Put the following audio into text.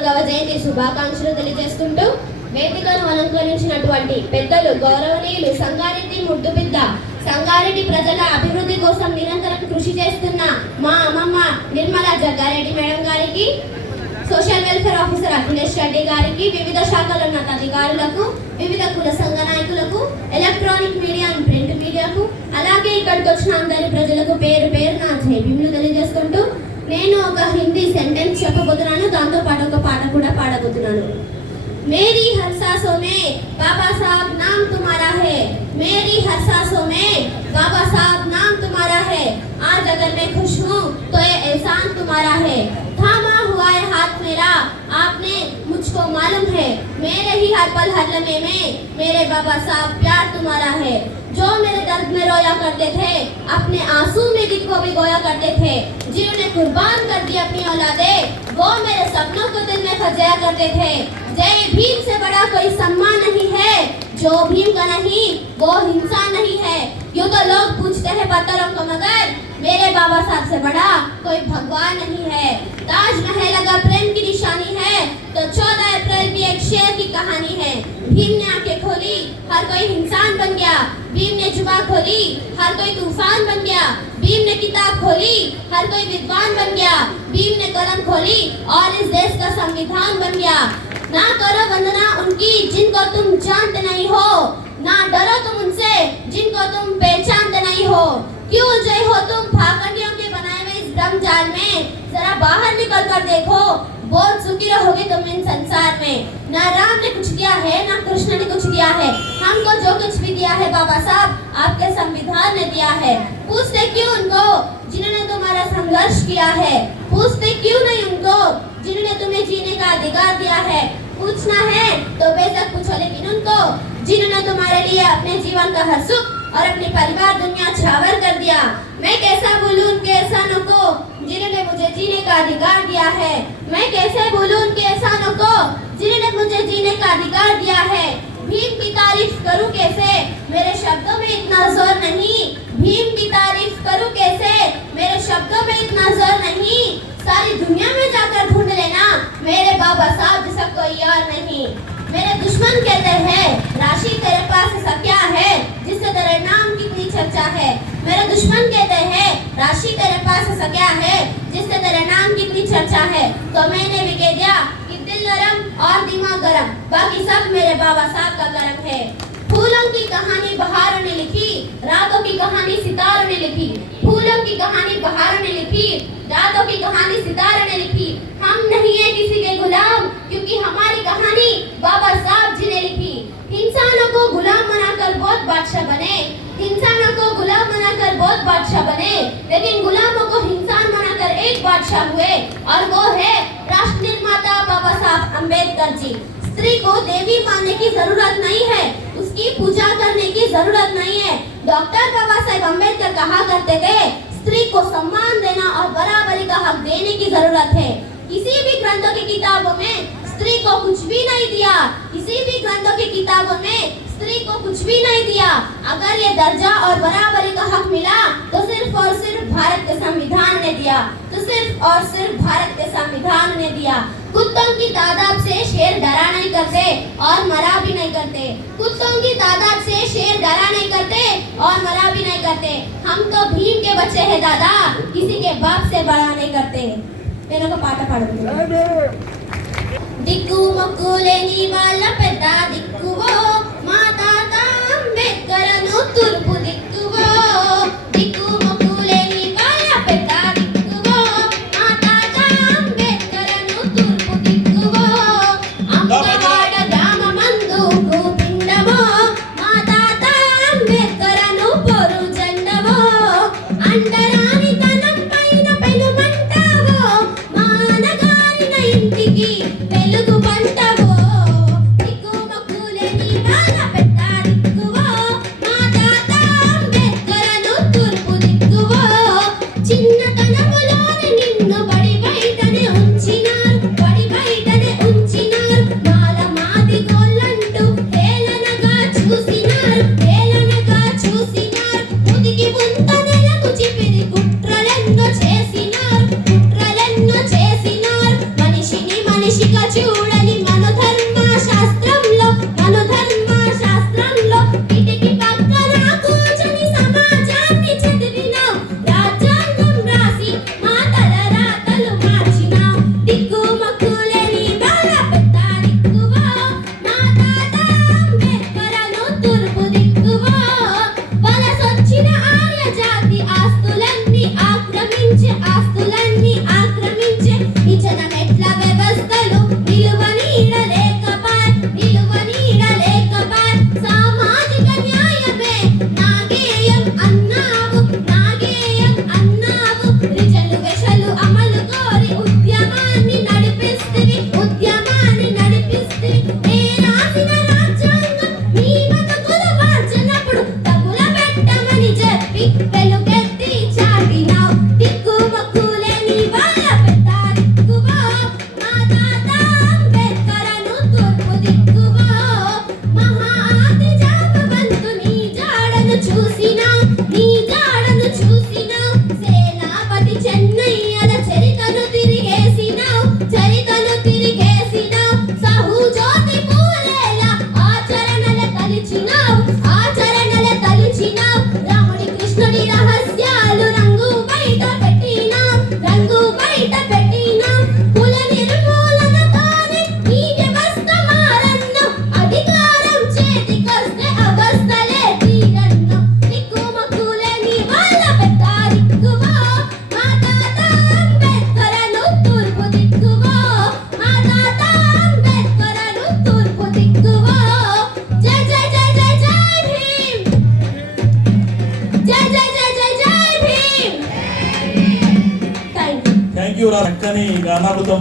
400వ జయంతి శుభాకాంక్షలు తెలియజేస్తుంటూ వేదికను అలంకరించినటువంటి పెద్దలు గౌరవనీయులు సంగారెడ్డి ముద్దుబిడ్డ సంగారెడ్డి ప్రజల అభివృద్ధి కోసం నిరంతరం కృషి చేస్తున్న మా అమ్మమ్మ నిర్మలా జగ్గారెడ్డి మేడం గారికి, social welfare officer Akhilesh Reddy గారికి, వివిధ శాఖల ఉన్నతాధికారులకు, వివిధ కుల సంఘ నాయకులకు, ఎలక్ట్రానిక్ మీడియా అండ్ ప్రింట్ మీడియాకు, అలాగే ఇక్కడికి వచ్చిన అందరి ప్రజలకు పేరు పేరున జైభీములు తెలియజేసుకుంటూ నేను ఒక హిందీ సెంటెన్స్ చెప్పబోతున్నాను. దాంతో పాటు ఒక పాట కూడా పాడబోతున్నాను. मेरी हर सांसों में बाबा साहब नाम तुम्हारा है, मेरी हर सांसों में बाबा साहब नाम तुम्हारा है। आज अगर मैं खुश हूँ तो ये एहसान तुम्हारा है। थामा हुआ है हाथ मेरा आपने मुझको मालूम है, मेरे ही हर पल हर लम्हे में मेरे बाबा साहब प्यार तुम्हारा है। जो मेरे दर्द में रोया करते थे, अपने आंसू में दिल को भिगोया करते थे, जिन्होंने कुर्बान कर दी अपनी औलादे, वो मेरे सपनों को दिल में सजाया करते थे। जय भीम से बड़ा कोई सम्मान नहीं है, जो भीम का नहीं वो हिंसा नहीं है। यूँ तो लोग पूछते हैं पत्थरों को, मगर मेरे बाबा साहब से बड़ा कोई भगवान नहीं है। ताजमहल अगर प्रेम की निशानी है तो 14 अप्रैल भी एक शेर की कहानी है। भीम ने आंखें खोली, हर कोई इंसान बन गया। भीम ने जुबान खोली, हर कोई तूफान बन गया। भीम ने किताब खोली, हर कोई विद्वान बन गया। भीम ने कलम खोली और इस देश का संविधान बन गया। ना करो वंदना उनकी जिनको तुम जानते नहीं हो, ना डरो तुम उनसे जिनको तुम पहचानते नहीं हो। क्यों जय हो तुम भागवतियों के बनाए हुए इस ब्रह्म जाल में, जरा बाहर निकल कर देखो, बहुत सुखी रहोगे तुम इन संसार में। ना राम ने कुछ दिया है, ना कृष्ण ने कुछ दिया है, हमको जो कुछ भी दिया है बाबा साहब आपके संविधान ने दिया है। पूछते क्यों उनको जिन्होंने तुम्हारा संघर्ष किया है, पूछते क्यों नहीं उनको जिन्होंने तुम्हें जीने का अधिकार दिया है। पूछना है तो बेशक पूछो, लेकिन उनको जिन्होंने तुम्हारे लिए अपने जीवन का हर सुख और अपनी परिवार दुनिया छावर कर दिया। मैं कैसा भूलूं उनके एहसानों को जिन्होंने मुझे जीने का अधिकार दिया है। मैं कैसे भूलूं उनके एहसानों को जिन्होंने मुझे जीने का अधिकार दिया है। भीम की तारीफ करूं कैसे, मेरे शब्दों में इतना जोर नहीं। भीम की तारीफ करूं कैसे, मेरे शब्दों में इतना जोर नहीं। सारी दुनिया में जाकर ढूंढ लेना, मेरे बाबा साहब जैसा कोई यार नहीं। मेरे दुश्मन कहते हैं राशि तेरे पास ऐसा क्या है जिससे तेरे नाम की इतनी चर्चा है। मेरे दुश्मन कहते हैं राशि तेरे पास ऐसा क्या है जिससे तेरे नाम की इतनी चर्चा है। तो मैंने भी कह दिया कि दिल नरम और दिमाग गरम, बाकी सब मेरे बाबा साहब का करम है। फूलों की कहानी बहारों ने लिखी, रातों की कहानी सितारों ने लिखी। फूलों की कहानी बहारों ने लिखी, रातों की कहानी सितारों ने लिखी। हम नहीं है किसी के गुलाम, क्योंकि हमारी कहानी बाबा साहब जी ने लिखी। इंसानों को गुलाम बनाकर बहुत बादशाह बने, इंसानों को गुलाम बनाकर बहुत बादशाह बने, लेकिन गुलामों को इंसान बनाकर एक बादशाह हुए, और वो है राष्ट्र निर्माता बाबा साहब अम्बेडकर जी। स्त्री को देवी मानने की जरूरत नहीं है, उसकी पूजा करने की जरूरत नहीं है। डॉक्टर बाबा साहेब अम्बेडकर कहा करते थे स्त्री को सम्मान देना और बराबरी का हक देने की जरूरत है। किसी भी ग्रंथों की किताबों में स्त्री को कुछ भी नहीं दिया, किसी भी ग्रंथों की किताबों में स्त्री को कुछ भी नहीं दिया। अगर ये दर्जा और बराबरी का हक मिला तो सिर्फ और सिर्फ भारत के संविधान ने दिया, तो सिर्फ और सिर्फ भारत के संविधान ने दिया। कुत्तों की तादाद से शेर डरा नहीं करते और मरा भी नहीं करते। कुत्तों की तादाद से शेर डरा नहीं करते और मरा भी नहीं करते। हम तो भीम के बच्चे हैं दादा, किसी के बाप से बड़ा नहीं करते। నేను ఒక పాట పాడుతున్నాను. దిక్కు మొక్కు లేని వాళ్ళ పెద్ద దిక్కువో మా తాత అంబేద్కరను తూర్పు దిక్కువో. దిక్కు మొక్కు లేని వాళ్ళ పెద్ద దిక్కువో మా తాత అంబేద్కరను తూర్పు దిక్కువో. అమ్మవాడ గ్రామమందు పిండమో మా తాత అంబేద్కరను పొరు జెండవో. అండరాని తనం పైన పెనుమంటావో, మానగారిన ఇంటికి వెలుగు పంటవో. దిక్కు మొక్కు లేని వాళ్ళ పెద్ద దిక్కువో మా తాత అంబేద్కరను తూర్పు ఎట్ల వ్యవస్థలు నిలువ నీడలేకపాయ్ సామాజిక న్యాయమే నాగేయం అన్నావు రిజర్వేషన్లు అమలు కోరి ఉద్యమాన్ని నడిపిస్తివి ఏ రాసిన రాజ్యాంగం మీ బతుకుల మార్చినప్పుడు తగుల పెట్టమని చెప్పి వెలుగెత్తి చాటినావు దిక్కుమొక్కులేని వాళ్ళ పెద్ద దిక్కువో మా తాత అంబేద్కరను తూర్పు దిక్కువో మహాతి జాంబవంతు నీ జాడను చూసినావు సేనాపతి చెన్నయ్యల చరితను తిరిగేసినావు సహుజ్యోతి పూలేల ఆచరణల తలిచినావు రాముడి కృష్ణుడి రహస్యాలు రంగు బయట పెట్టినావు కుల నిర్మూలనతోనే ఈ వ్యవస్థ మారన్ను అధికారం చేతికొస్తే అవస్థలే తీరన్ను దిక్కుమొక్కులేని వాళ్ళ పెద్ద దిక్కువో మా తాత అంబేద్కరను తూర్పు దిక్కువో జై జై జై జై జై భీమ్ జై భీమ్ థ్యాంక్ యూ చక్కని గానాలతో